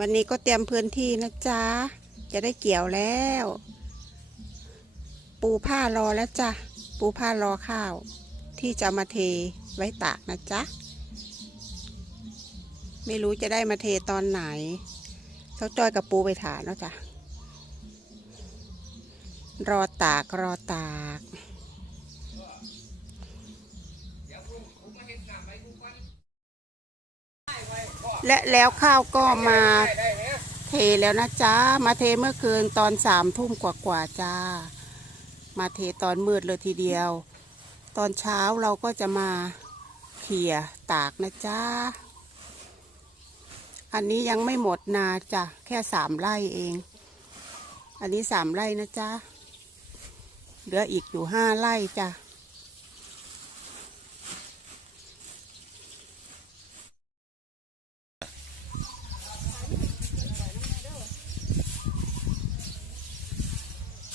วันนี้ก็เตรียมพื้นที่นะจ๊ะ จะได้เกี่ยวแล้ว ปูผ้ารอแล้วจ้ะ ปูผ้ารอข้าว ที่จะมาเทไว้ตากนะจ๊ะ ไม่รู้จะได้มาเทตอนไหนเขาจอยกับปูไปถานเนาะจ้ะ รอตากรอตาก และแล้วข้าวก็มาเทแล้วนะจ๊ะ มาเทเมื่อคืนตอนสามทุ่มกว่าๆจ้า มาเทตอนมืดเลยทีเดียว ตอนเช้าเราก็จะมาเขี่ยตากนะจ๊ะ อันนี้ยังไม่หมดนาจ้ะ แค่สามไร่เอง อันนี้สามไร่นะจ๊ะ เหลืออีกอยู่ห้าไร่จ้ะ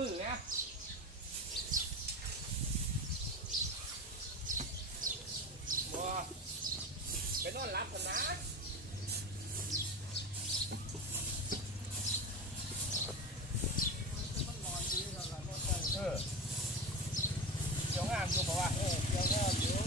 มือนะบอไปนอนรับกันนะเออเดี๋งามอยู่เพราะว่าเออเดี๋งามอยู่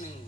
me.